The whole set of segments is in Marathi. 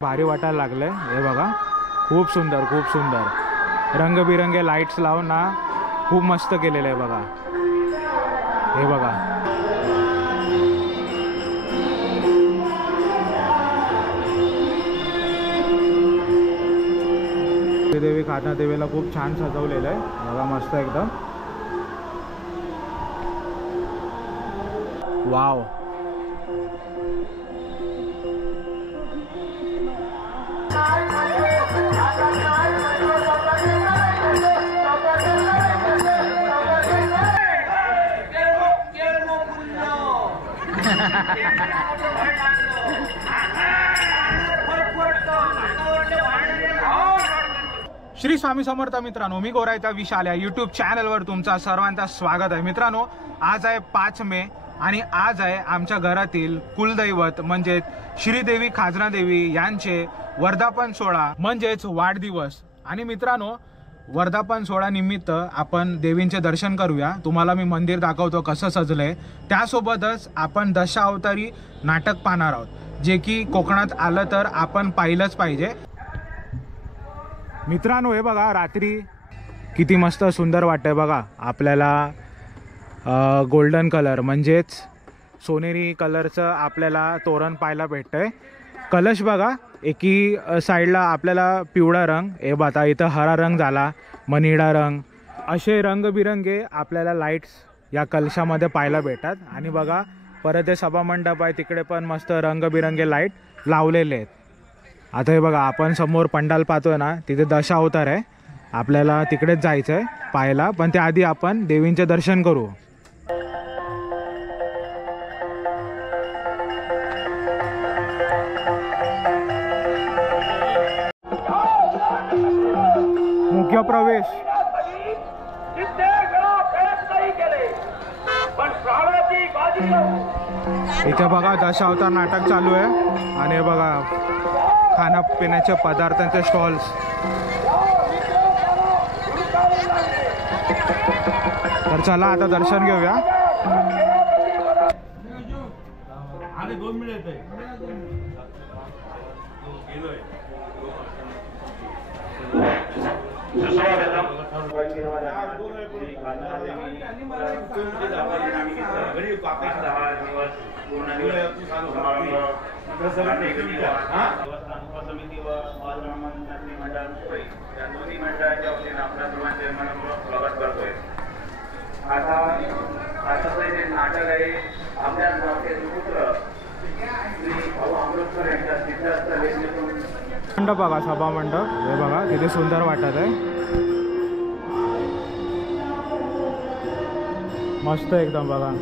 भारी वाटायला लागलंय। हे बघा खूप सुंदर, खूप सुंदर रंगबिरंगे लाईट्स लावून ना खूप मस्त केलेलं आहे बघा। हे बघा देवी खाना देवीला खूप छान सजवलेलं आहे बघा, मस्त एकदम। वाव, श्री स्वामी समर्थ मित्रांनो, मी गोरायचा विशाल या यूट्यूब चॅनलवर तुमचा सर्वांचा स्वागत आहे। मित्रांनो, आज आहे 5 मे आणि आज आहे आमच्या घरातील कुलदैवत म्हणजे श्रीदेवी खाजना देवी यांचे वर्धापन सोहळा म्हणजेच वाढदिवस। आणि मित्रांनो, वर्धापन सोहळा निमित्त आपण देवींचे दर्शन करूया। तुम्हाला मी मंदिर दाखवतो कसं सजलंय, त्यासोबतच आपण दशावतारी नाटक पाहणार आहोत, जे की कोकणात आलं तर आपण पाहिलंच पाहिजे। मित्रांनो, हे बघा रात्री किती मस्त सुंदर वाटतंय बघा आपल्याला। गोल्डन कलर म्हणजेच सोनेरी कलरचं आपल्याला तोरण पाहायला भेटतंय। कलश बघा, एकी साईडला आपल्याला पिवळा रंग, हे बघा इथं हरा रंग झाला, मनिडा रंग, असे रंगबिरंगे आपल्याला लाईट्स या कलशामध्ये पाहायला भेटतात। आणि बघा परत हे सभामंडप आहे, तिकडे पण मस्त रंगबिरंगे लाईट लावलेले आहेत। आता हे बघा आपण समोर पंडाल पाहतोय ना, तिथे दशावतार आहे, आपल्याला तिकडेच जायचं आहे पाहायला, पण त्याआधी आपण देवींचे दर्शन करू। मुख्य प्रवेश इथे बघा दशावतार नाटक चालू आहे आणि हे बघा खाण्यापिण्याचे पदार्थांचे स्टॉल्स। तर चला आता दर्शन घेऊया। मंडप बघा, सभा मंडप, हे बघा किती सुंदर वाटत आहे, मस्त एकदम बघा।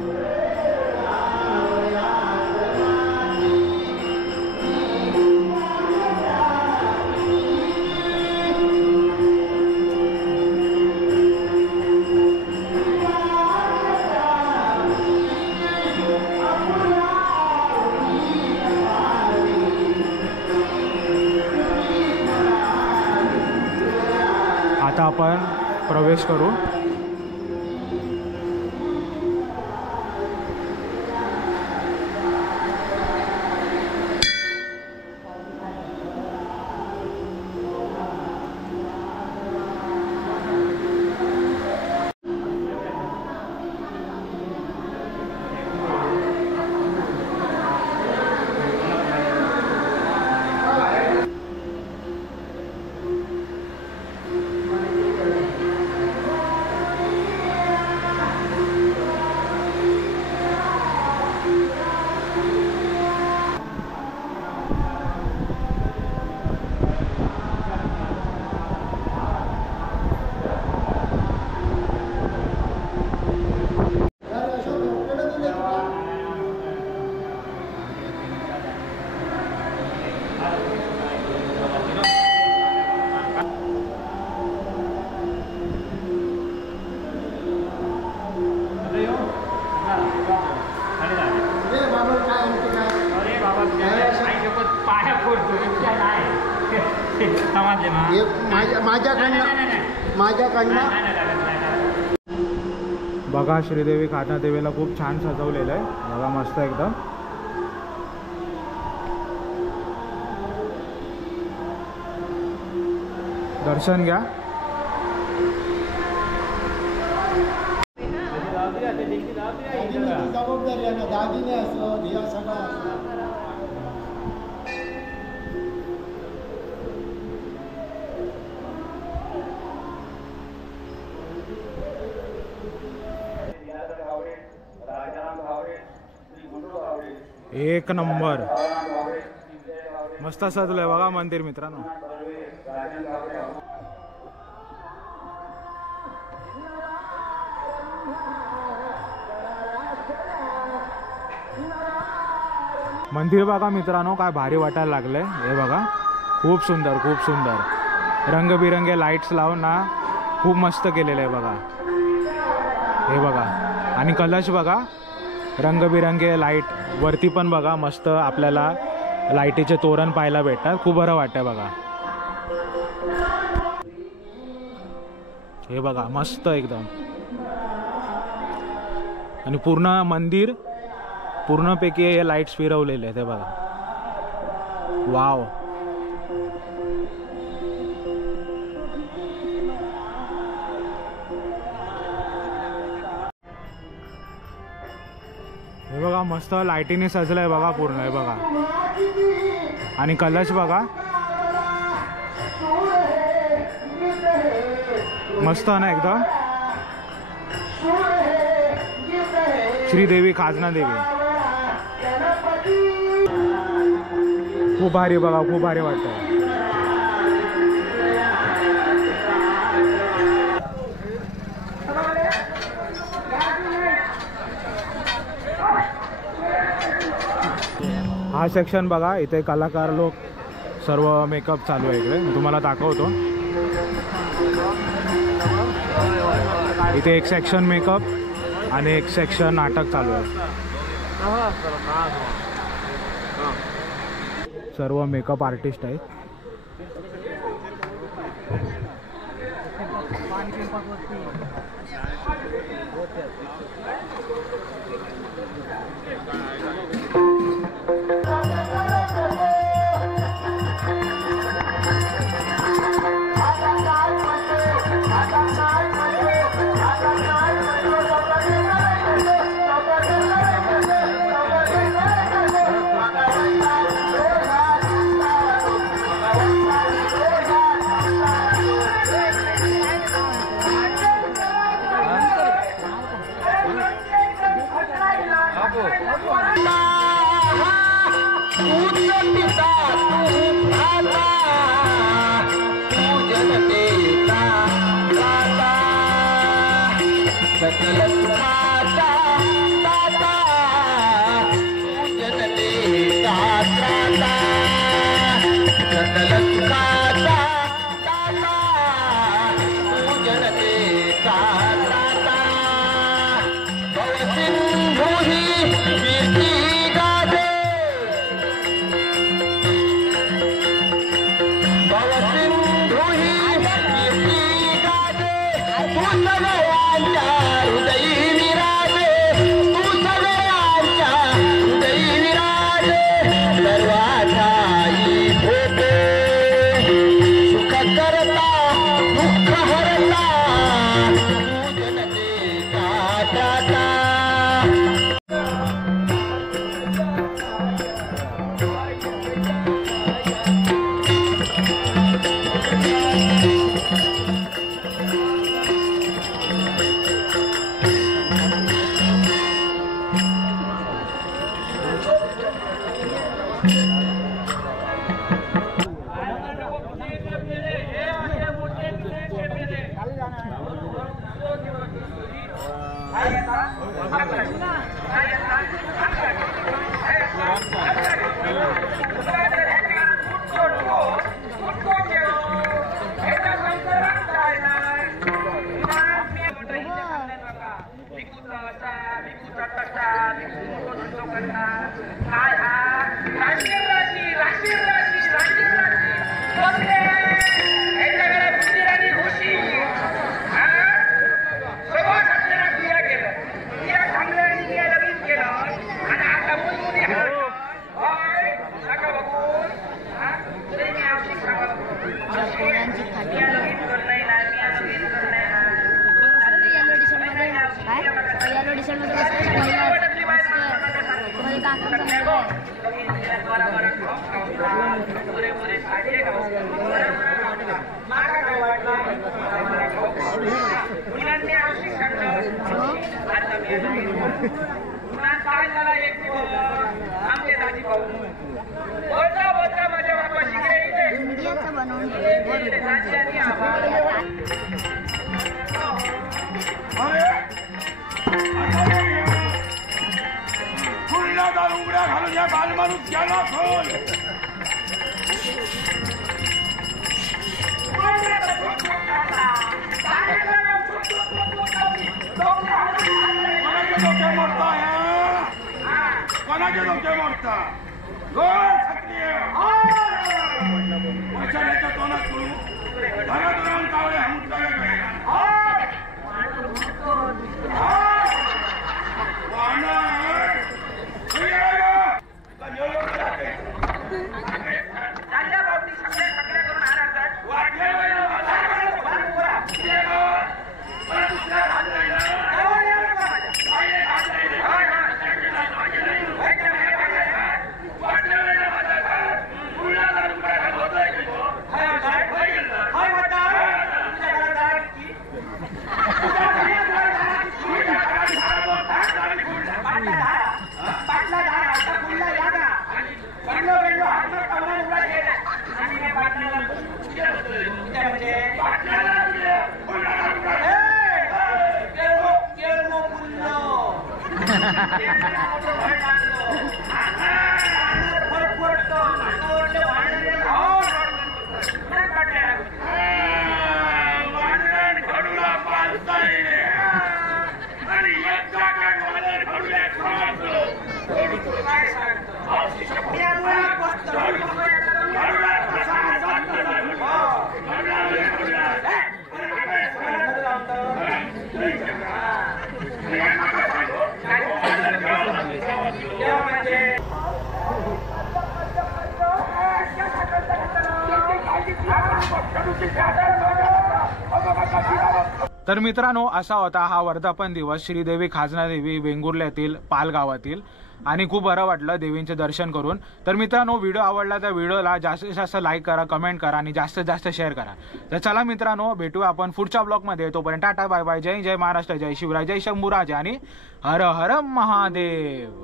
आता आपण प्रवेश करू। बघा श्रीदेवी खाना देवीला खूप छान सजवलेलं आहे बघा, मस्त एकदम। दर्शन घ्या. एक नंबर मस्त सजलंय बघा मंदिर मित्रांनो. मंदिर बघा मित्रांनो काय भारी वाटायला लागलंय. हे बघा खूप सुंदर खूप सुंदर रंगबिरंगे लाईट्स लावून ना खूप मस्त केलेलं आहे बघा. हे बघा आणि कलश बघा रंगबिरंगे लाईट वरती पण बघा मस्त आपल्याला लाईटीचे तोरण पाहायला भेटतात. खूप बरं वाटतं बघा. हे बघा मस्त एकदम आणि पूर्ण मंदिर पूर्णपैकी हे लाईट्स फिरवलेले आहेत. हे बघा वाव. हे बघा मस्त लाईटीने सजलंय बघा पूर्ण. हे बघा आणि कलश बघा मस्त ना एकदम. श्रीदेवी खाजना देवी खूप भारी बघा खूप भारी वाटतं. हा सेक्शन बघा इथे कलाकार लोक सर्व मेकअप चालू आहे. इकडे मी तुम्हाला दाखवतो. इथे एक सेक्शन मेकअप आणि एक सेक्शन नाटक चालू आहे. सर्व मेकअप आर्टिस्ट आहेत. काय झाला एक दिवस आमचे दाजी भाऊ बोलता बोलता माझ्या बापाशी उघड्या घालून या बाल माणूस गेला खोल कोणाचे डोके मोडता कोणाचे डोके मोडता वर्षाच्या तोंडात करू घरात राहून कावळे तर मित्रांनो, असा होता हा वर्धापन दिवस श्रीदेवी खाजनादेवी वेंगुर्ल्यातील पाल गावातील आणि खूप बरं वाटलं देवींचे दर्शन करून. तर मित्रांनो, व्हिडिओ आवडला तर व्हिडिओला जास्तीत जास्त लाईक करा, कमेंट करा आणि जास्तीत जास्त शेअर करा. तर चला मित्रांनो, भेटूया आपण पुढच्या ब्लॉगमध्ये. तोपर्यंत टाटा बाय बाय. जय जय महाराष्ट्र, जय शिवराय, जय शंभूराज आणि हर हर महादेव.